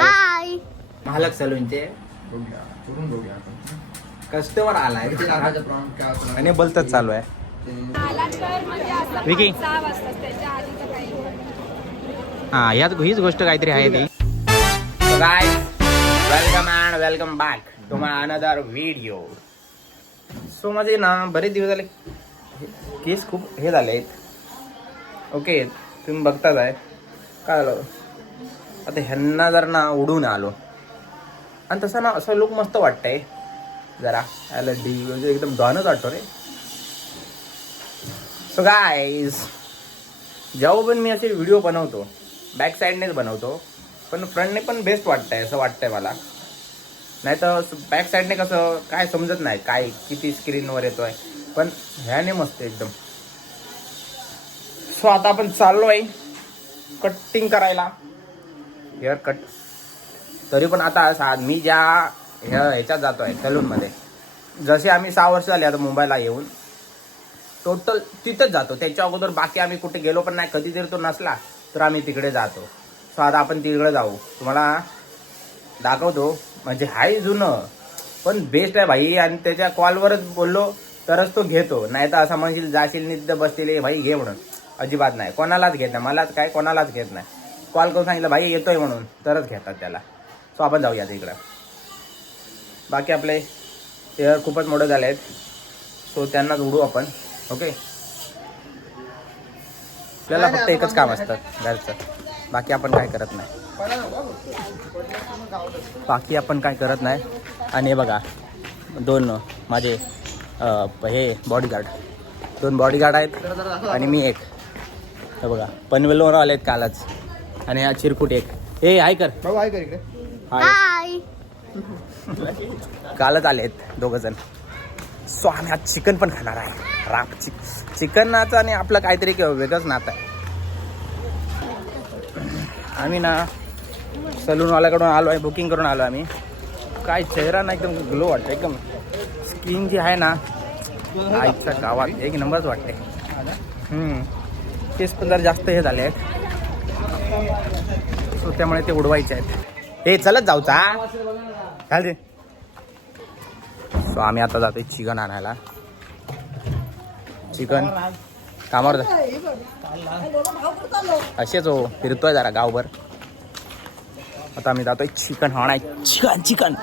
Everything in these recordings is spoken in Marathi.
हाय महालक सलूनचे कस्टमर आलाय आणि बोलतच चालू आहे. विकी हा हीच गोष्ट काहीतरी आहे ती. Guys welcome and welcome back to my another video. So माझे ना बरेच दिवस झाले केस खूप हे झाले आहेत. ओके तुम्ही बघताच आहे काय झालं. आता ह्यांना जर ना उडून आलो आणि तसं ना असं लुक मस्त वाटतंय जरा आला डी म्हणजे एकदम डॉनच वाटतो रे. सो गाईज जेव्हा पण मी असे व्हिडिओ बनवतो बॅक साईडनेच बनवतो पण फ्रंटने पण बेस्ट वाटतंय असं वाटतंय मला. नाही तर बॅक साईडने कसं काय समजत नाही काय किती स्क्रीनवर येतोय पण ह्याने मस्त एकदम. सो आता आपण चाललो आहे कटिंग करायला हेअर कट. तरी पण आता मी ज्या ह्याच्यात जातो आहे सलूनमध्ये जसे आम्ही 6 वर्ष झाले आता मुंबईला येऊन टोटल तिथंच जातो. त्याच्या अगोदर बाकी आम्ही कुठे गेलो पण नाही. कधीतरी तो नसला तर आम्ही तिकडे जातो. सो आता आपण तिकडे जाऊ तुम्हाला दाखवतो. म्हणजे हाय जुनं पण बेस्ट आहे भाई आणि त्याच्या कॉलवरच बोललो तरच तो घेतो. नाही तर असं म्हणशील जाशील निद्द बसतील भाई घे म्हणून अजिबात नाही. कोणालाच घेत नाही मलाच काय कोणालाच घेत नाही. कॉल करून सांगितलं भाई येतोय म्हणून तरच घेतात त्याला. सो आपण जाऊया तिकडं. बाकी आपले हेअर खूपच मोठे झाले आहेत सो त्यांनाच उडू आपण. ओके आपल्याला फक्त एकच काम असतं घरचं. बाकी आपण काय करत नाही. आणि हे बघा 2 माझे हे बॉडीगार्ड 2 बॉडीगार्ड आहेत आणि मी एक. हे बघा पनवेलवर आले आहेत कालच. आणि हा चिरकुट एक. हे हाय कर भाऊ हाय कर इकडे. हाय कालच आले आहेत 2 जण. सो आम्ही आज चिकन पण खाणार आहे. राप चिकनाचं आणि आपलं काहीतरी वेगळंच नातं आहे. आम्ही ना सलूनवाल्याकडून आलो आहे बुकिंग करून आलो आम्ही. काय चेहरा ना एकदम ग्लो वाटतं एकदम. स्किन जी आहे ना आईच्या गावात एक नंबरच वाटते. केस पण जरा जास्त हे झाले आहेत सो त्यामुळे ते उडवायचे आहेत. हे चलत जाऊचा चालते. सो आम्ही आता जातोय चिकन आणायला. चिकन कामावर असेच हो फिरतोय जरा गावभर. आता आम्ही जातोय चिकन आणाय. चिकन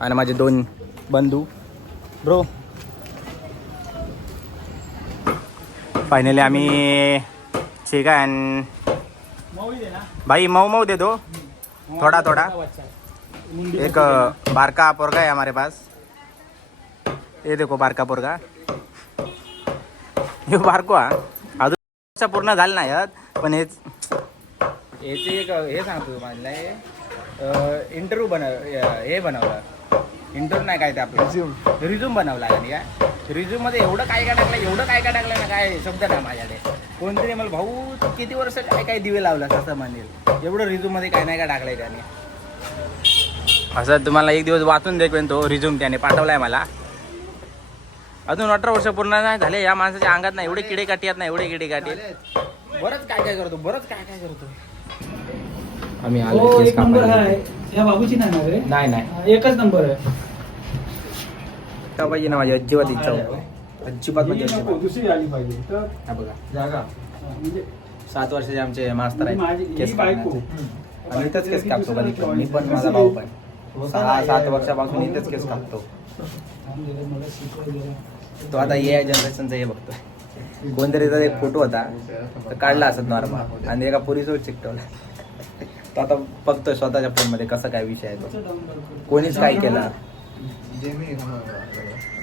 आणि माझे 2 बंधू ब्रो. फायनली आम्ही चिकन भाई मऊ दे दो थोड़ा एक बारका पोरगा है हमारे पास. ये देखो बारका पोरगा हे बारको हा अजून पूर्ण झालं नाही पण याचे एक हे सांगतो माझ्या इंटरव्ह्यू बनवलं. इंटरव्ह्यू नाही काय ते आपलं रिझ्यूम बनवला आणि काय रिझ्यूम मध्ये एवढं काय टाकलं ना काय शब्द नाही माझ्याकडे. कोणतरी मला भाऊ तू किती वर्ष काय दिवे लावलास असं म्हणेल. एवढं रिझ्यूम मध्ये काय नाही काय टाकलंय त्याने. असं तुम्हाला एक दिवस वाचून देखवेन तो रिझ्यूम त्याने पाठवलाय मला. अजून 18 वर्ष पूर्ण नाही झाले. या माणसाच्या अंगात नाही एवढे किडे काठी आहेत ना एवढे किडे काठी. बरंच काय करतो आम्ही आलो. केस या बाबूची नाही एकच नंबर आहे का पाहिजे ना माझी अजिबात इच्छा होती. अजिबात म्हणजे दुसरी आली पाहिजे तर बघा जागा म्हणजे 7 वर्षाचे आमचे मास्तर आहेत केस बायको. कापण्याचे. आम्ही इथंच केस कापतो कधी मी पण माझा भाऊ पण 6-7 वर्षापासून इथंच केस कापतो. तो आता या जनरेशनचा हे बघतो. कोणतरी त्याचा एक फोटो होता तर काढला असत नॉर्मल आणि एका पोरीसोबत चिकटवला. तो आता बघतोय स्वतःच्या फोनमध्ये कसा काय विषय आहे तो. कोणीच काय केला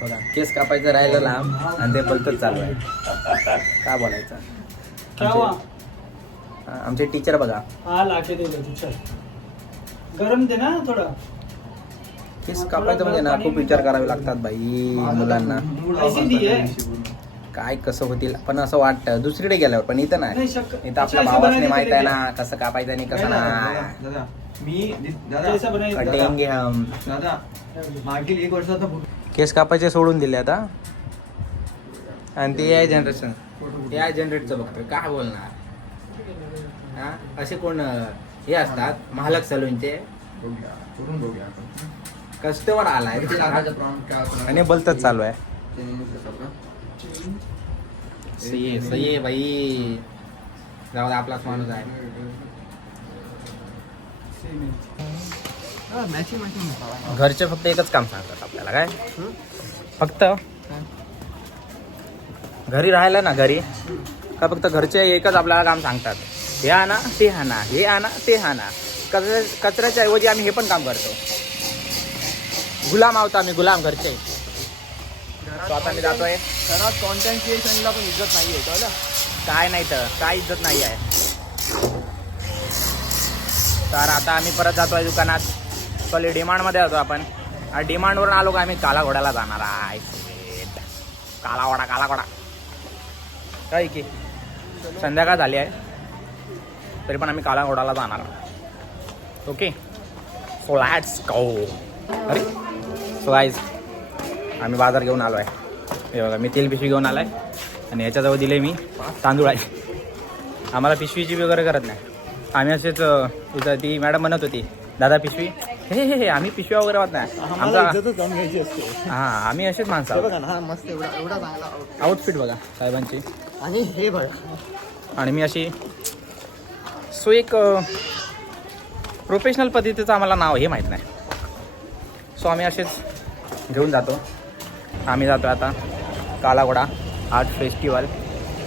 बघा. केस कापायचं राहिलं लांब आणि ते बोलतच चालू आहे. काय बोलायचं. आमचे टीचर बघा गरम दे ना थोडा. केस कापायचं म्हणजे ना खूप विचार करावे लागतात बाई मुलांना. काय कसं होतील पण असं वाटतं दुसरीकडे गेल्यावर. पण इथं नाही. इथं आपल्या भावासने माहित आहे ना कसं कापायचं आणि कसं नाही. कटिंग हम मागील 1 वर्षाचा केस कापायचे सोडून दिले आता. आणि ते या जनरेशन या जनरेटचं बघतोय काय बोलणार. असे कोण हे असतात मालक सलूनचे कस्टमर आलाय आणि बोलतच चालू आहे. सही आहे भाई, जाऊ दे आपलाच माणूस आहे. घरचे फक्त एकच काम सांगतात आपल्याला, काय फक्त घरी राहिलं ना, घरी का फक्त घरचे एकच आपल्याला काम सांगतात, हे आणा ते आणा, हे आणा ते आणा. कचऱ्याच्या ऐवजी आम्ही हे पण काम करतो. गुलाम आहोत आम्ही, गुलाम घरचे. तो आता मी जातोय घरात कॉन्टेंट क्रिएशनला पण इज्जत नाहीये कळलं. काय नाही तर काय इज्जत नाही आहे. तर आता आम्ही परत जातोय दुकानात. पहिले डिमांडमध्ये जातो आपण. डिमांडवरून आलो का आम्ही काला घोड्याला जाणार आहे. काला घोडा काय की संध्याकाळ झाली आहे तरी पण आम्ही काला घोडाला जाणार. Okay, so let's go. अरे सो गाईज आम्ही बाजार घेऊन आलो आहे. हे बघा, मी तेल पिशवी घेऊन आलो आहे आणि याच्याजवळ दिले मी तांदूळ आहे. आम्हाला पिशवीची वगैरे करत नाही. आम्ही असेच इथं ती मॅडम म्हणत होती, दादा पिशवी, हे आम्ही पिशव्या वगैरे होत नाही आमचा. हां, आम्ही असेच माणसं आहोत. मस्त एवढा चांगला आउटफिट बघा साहेबांची. आणि हे बघा, आणि मी अशी सो एक प्रोफेशनल पद्धतीचं आम्हाला नाव हे माहीत नाही. सो आम्ही असेच घेऊन जातो. आम्ही जातो आता काला घोडा आर्ट फेस्टिवल.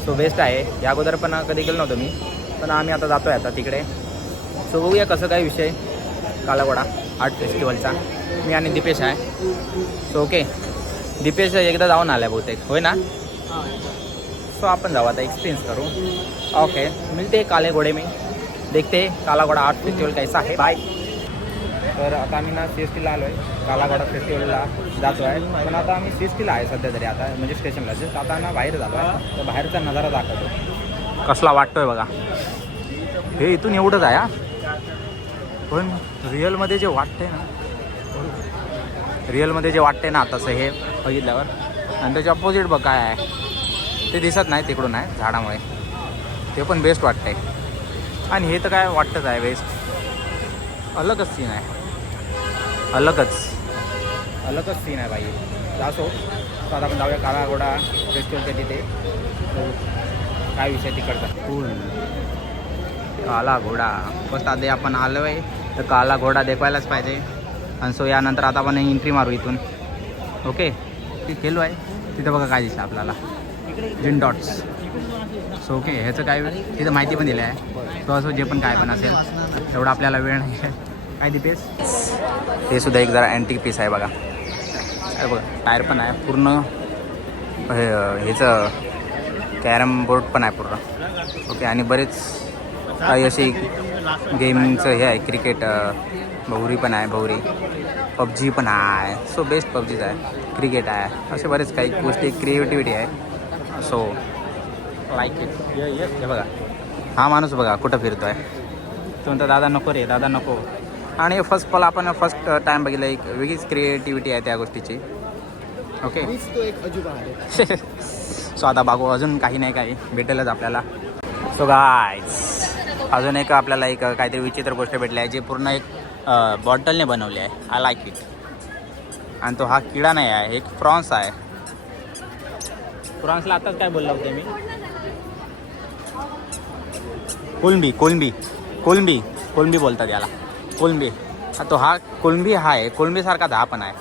सो बेस्ट आहे. या अगोदर पण कधी गेलो नव्हतो मी, पण आम्ही आता जातो आहे आता तिकडे. सो बघूया कसं काय विषय काला घोडा आर्ट फेस्टिवलचा. मी आणि दीपेश आहे. सो ओके, दीपेश एकदा जाऊन आला आहे बहुतेक, होय ना. सो आपण जाऊ आता, एक्सपिरियन्स करू. ओके, मिळते काले घोडे में, देखते काला घोडा आर्ट फेस्टिवल कैसा आहे. बाय. तर आता आम्ही ना CSTला आलो आहे. काला घोडा फेस्टिवलला जातो आहे. पण आता आम्ही CSTला आहे सध्या तरी, आता म्हणजे स्टेशनला. जस्ट आता ना बाहेर झालो आहे, तर बाहेरचा नजारा दाखवतो कसला वाटतोय बघा. हे इथून एवढंच आहे हा, पण रिअलमध्ये जे वाटतंय ना, रिअलमध्ये जे वाटतंय ना तसं हे बघितल्यावर, आणि त्याच्या अपोजिट बघ काय आहे ते दिसत नाही तिकडून आहे झाडामुळे, ते पण बेस्ट वाटतंय. आणि हे तर काय वाटतंच आहे बेस्ट. अलगच सीन आहे, अलगच सीन आहे भाई. असो, तर आता आपण जाऊया काला घोडा फेस्टिवलच्या तिथे, काय विषय तिकडचा. काला घोडा फर्स्ट आधी आपण आलो आहे, तर काला घोडा देखवायलाच पाहिजे. आणि सो यानंतर आता आपण एंट्री मारू इथून. ओके, ती केलो आहे तिथं बघा काय दिसलं आपल्याला, जिन डॉट्स. सो ओके, ह्याचं काय तिथं माहिती पण दिलं आहे. तो असो जे पण काय पण असेल, तेवढा आपल्याला वेळ नाही आहे. काय ती पीस, हे सुद्धा एक जरा अँटिक पीस आहे बघा. अरे बघा, टायर पण आहे पूर्ण. ह्याचं कॅरम बोर्ड पण आहे पूर्ण. ओके, आणि बरेच काही अशी गेमिंगचं हे आहे, क्रिकेट, भौरी पण आहे, भौरी, PUBG पण आहे. सो बेस्ट PUBGच आहे, क्रिकेट आहे, असे बरेच काही गोष्टी, क्रिएटिव्हिटी आहे. So like it. हे बघा, हा माणूस बघा कुठं फिरतो आहे. तो म्हणतो दादा नको रे, दादा नको. आणि फर्स्ट टाईम बघितलं, एक वेगळीच क्रिएटिव्हिटी आहे त्या गोष्टीची. ओके, तो एक अजूबा आहे. सो आता बागू अजून काही नाही, काही भेटेलच आपल्याला. सो गाईज अजून एक आपल्याला एक काहीतरी विचित्र गोष्ट भेटली आहे, जी पूर्ण एक बॉटलने बनवली आहे. I like it. आणि तो हा किडा नाही आहे, एक प्रॉन्स आहे. प्रॉन्सला आताच काय बोलला होते मी, कोलंबी बोलतात याला, कोलंबी. तो हा कोलंबी आहे, कोलंबीसारखाच हा पण आहे.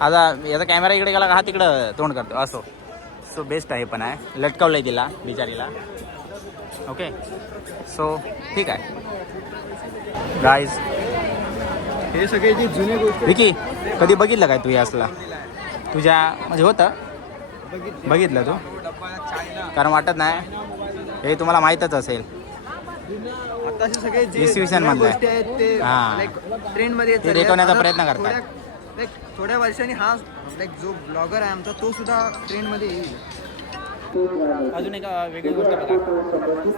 आता याचा कॅमेरा इकडे गेला का हा तिकडं तोंड करतो असो. सो बेस्ट आहे, पण आहे, लटकवलं आहे तिला बिचारीला. ओके, सो ठीक आहे गाईज. हे सगळे जे जुने गोष्टी विकी कधी बघितलं काय तू हे असला, तुझ्या म्हणजे होतं बघितलं तू, कारण वाटत नाही हे तुम्हाला माहीतच असेल. आताचे सगळे जे इसवी सन मधलं गोष्टी आहेत ते हां. लाईक ट्रेंडमध्ये ते रेटवण्याचा प्रयत्न करतात. थोड्या वर्षांनी हा लाईक जो ब्लॉगर आहे आमचा तो सुद्धा ट्रेंडमध्ये येईल. अजून एक वेगळी गोष्ट बघा,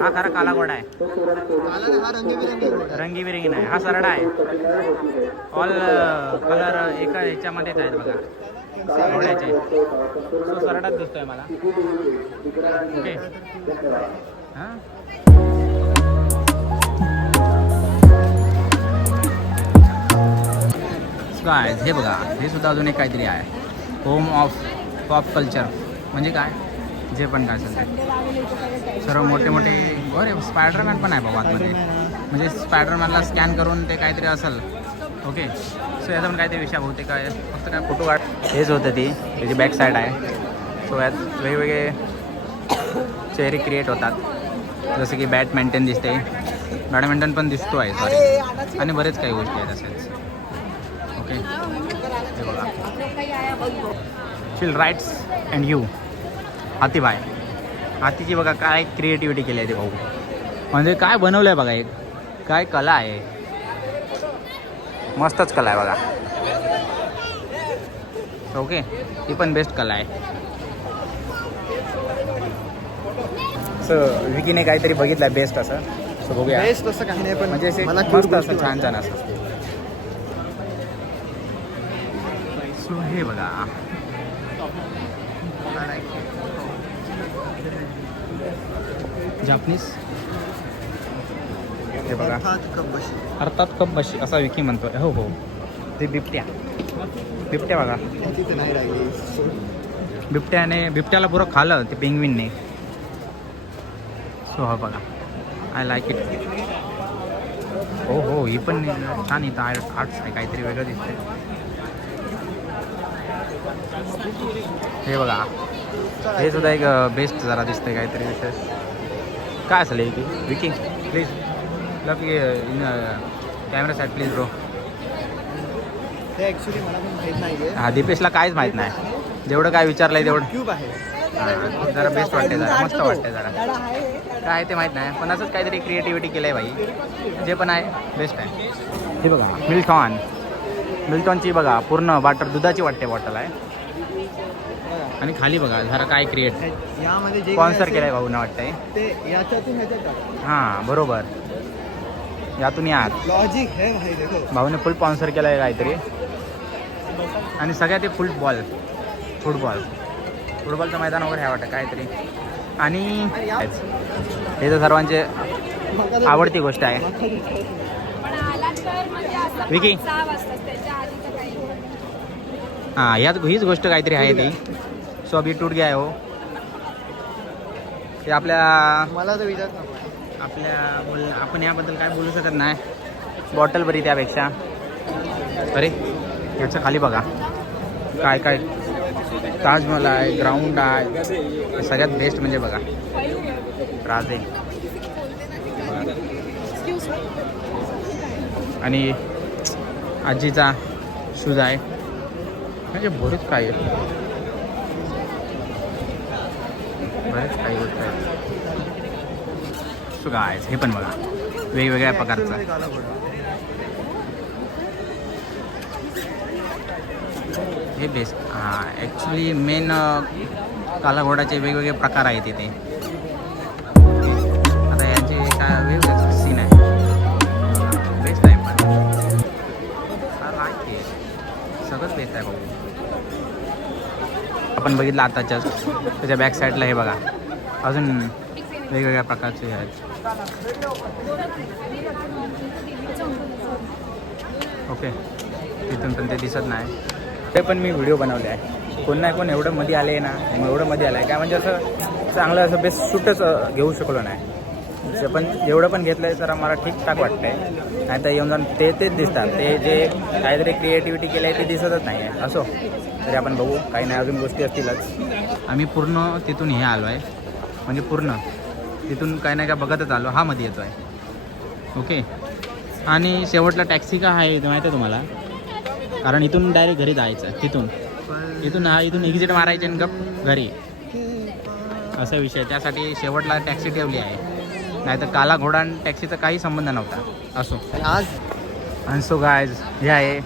हा खरा काला घोडा आहे. हा रंगीबिरंगी घोडा आहे. रंगीबिरंगी नाही, हा सरडा आहे. ऑल कलर एका ह्याच्यामध्येच आहेत बघा घोड्याचे. तो सरडाच दिसतोय मला. ओके, हां काय हे बघा, हे सुद्धा अजून एक काहीतरी आहे. Home of pop culture. म्हणजे काय, जे पण काय असेल ते सर्व मोठे मोठे. अरे स्पायडरमॅन पण आहे बाबा आतमध्ये. म्हणजे स्पायडरमॅनला स्कॅन करून ते काहीतरी असेल. ओके, सो याचा पण काहीतरी विषय होते काय, फक्त काय फोटो काढ. हेच होतं ती, त्याची बॅक साईड आहे. सो यात वेगवेगळे चेहरे क्रिएट होतात. जसं की बॅडमिंटन दिसते, बॅडमिंटन पण दिसतो आहे सॉरी, आणि बरेच काही गोष्टी आहेत असेच. ओके, हे बघा, चिल राईट्स अँड यू. हातीबाय, हातीची बघा काय क्रिएटिव्हिटी केली आहे ते भाऊ. म्हणजे काय बनवलं आहे बघा, एक काय कला आहे, मस्तच कला आहे बघा. ओके, ही पण बेस्ट कला आहे. सो विकीने काहीतरी बघितलं बेस्ट असं. सो बघूया. बेस्ट असं काही नाही, पण म्हणजे मला मस्त असं छान छान असं. सो हे बघा, जापनीज. हे बघा, अर्थात कप बशी असा विकी म्हणतोय. हो हो, ते बिबट्या. बिबट्या बघा, नाही राहिली. बिबट्याला पुरं खाल्लं ते पेंग्विनने. सो हा बघा, आय लाईक इट. हो हो, ही पण छान. इथं आर्ट्स आहे, काहीतरी वेगळं दिसतंय. हे बघा, हे सुद्धा एक बेस्ट जरा दिसतंय काहीतरी विशेष. काय असेल हे Vicky? Please luck in camera side please bro. ते ॲक्च्युली मला पण माहीत नाही आहे. हा, दीपेशला काहीच माहीत नाही. जेवढं काय विचारलंय तेवढं क्यूब आहे. जरा बेस्ट वाटते, जरा मस्त वाटते. जरा काय ते माहीत नाही, पण असंच काहीतरी क्रिएटिव्हिटी केलं आहे बाई. जे पण आहे बेस्ट आहे. हे बघा, मिल्टॉनची बघा पूर्ण दुधाची वाटते बॉटल आहे. आणि खाली बघा जरा काय क्रिएट यामध्ये जे स्पॉन्सर केलं आहे भाऊ ना वाटतंय ते याच्यातून ह्याच्यात हां बरोबर, यातून यात लॉजिक है भाई. देखो भाऊने फुल स्पॉन्सर केलं आहे काहीतरी. आणि सगळ्यात ते फुटबॉलचं मैदान वगैरे आहे वाटतं काहीतरी. आणि हे तर सर्वांचे आवडती गोष्ट आहे. विकी हां, हीच गोष्ट काहीतरी आहे ती. सो अभी टूट गया है हो. ते मला तर विचार आपण याबद्दल काय बोलू शकत नाही. बॉटल बरी त्यापेक्षा. अरे याच्या खाली बघा काय काय, ताजमहल आहे, ग्राउंड आहे. सगळ्यात बेस्ट म्हणजे बघा राजे. आणि आजीचा शूज आहे. म्हणजे बरेच काही गोष्ट आहेत. सो गायज हे पण बघा वेगवेगळ्या प्रकारचं. हे बेस्ट. हां, ॲक्च्युली मेन काला घोडाचे वेगवेगळे प्रकार आहेत इथे. आता यांचे काय वेगवेगळे सीन आहे. बेस्ट आहे, पण सगळंच बेस्ट आहे भाऊ. आपण बघितलं आताच्या त्याच्या बॅक साईडला हे बघा अजून वेगवेगळ्या प्रकारचे आहेत. ओके, तिथून पण ते दिसत नाही. ते पण मी व्हिडिओ बनवले आहे. कोण नाही कोण एवढं मध्ये आले ना, एवढं मध्ये आलं आहे काय म्हणजे असं चांगलं असं बेस्ट शूटच घेऊ शकलो नाही. पण जेवढं पण घेतलं आहे तर मला ठीकठाक वाटतं आहे. नाही तर येऊन जाऊन तेच दिसतात. ते जे काहीतरी क्रिएटिव्हिटी केली आहे ते दिसतच नाही आहे. असो तरी आपण बघू, काही नाही अजून गोष्टी असतीलच. आम्ही पूर्ण तिथून हे आलो आहे, म्हणजे पूर्ण तिथून काही नाही काय बघतच आलो. हा मध्ये येतो आहे. ओके, आणि शेवटला टॅक्सी का आहे माहिती आहे तुम्हाला? कारण इथून डायरेक्ट घरी जायचं. इथून एक्झिट मारायचे आणि गप घरी, असा विषय. त्यासाठी शेवटला टॅक्सी ठेवली आहे. नाहीतर काला घोडा आणि टॅक्सीचा काही संबंध नव्हता. असो आज आणि सो गायज हे आहे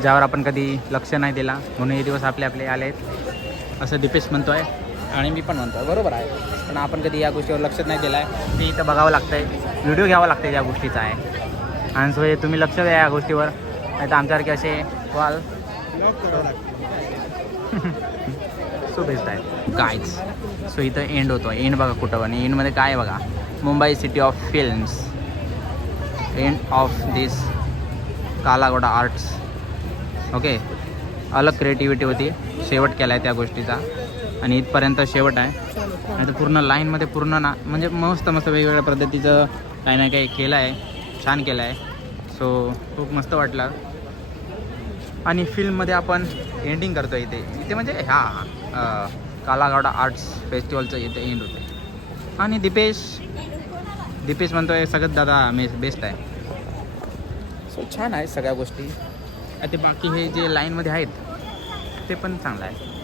ज्यावर आपण कधी लक्ष नाही दिला म्हणून हे दिवस आपले आले आहेत असं दीपेश म्हणतो आहे आणि मी पण म्हणतो आहे. बरोबर आहे, पण आपण कधी या गोष्टीवर लक्षच नाही दिलं आहे. ते इथं बघावं लागतं आहे, व्हिडिओ घ्यावा लागतं या गोष्टीचा आहे. आणि सो हे तुम्ही लक्ष द्या या गोष्टीवर, नाही तर आमच्यासारखे असे वाल सो बेस्ट आहे गाईज. सो इथं एंड होतो. एंड बघा कुठं, आणि एंडमध्ये काय आहे बघा, Mumbai city of films. End of this Kala Ghoda arts. Okay, अलग क्रिएटिव्हिटी होती. शेवट केला आहे त्या गोष्टीचा आणि इथपर्यंत शेवट आहे. नाही तर पूर्ण लाईनमध्ये पूर्ण ना म्हणजे मस्त वेगवेगळ्या पद्धतीचं काही ना काही केलं आहे, छान केलं आहे. सो खूप मस्त वाटलं. आणि फिल्ममध्ये आपण एंडिंग करतो इथे म्हणजे कालाघोडा आर्ट्स फेस्टिवलचं इथे एंड होतं. आणि दीपेश म्हणतोय सगळ्यात दादा बेस्ट आहे. सो छान आहे सगळ्या गोष्टी. ते बाकी हे जे लाईनमध्ये आहेत ते पण चांगलं आहे.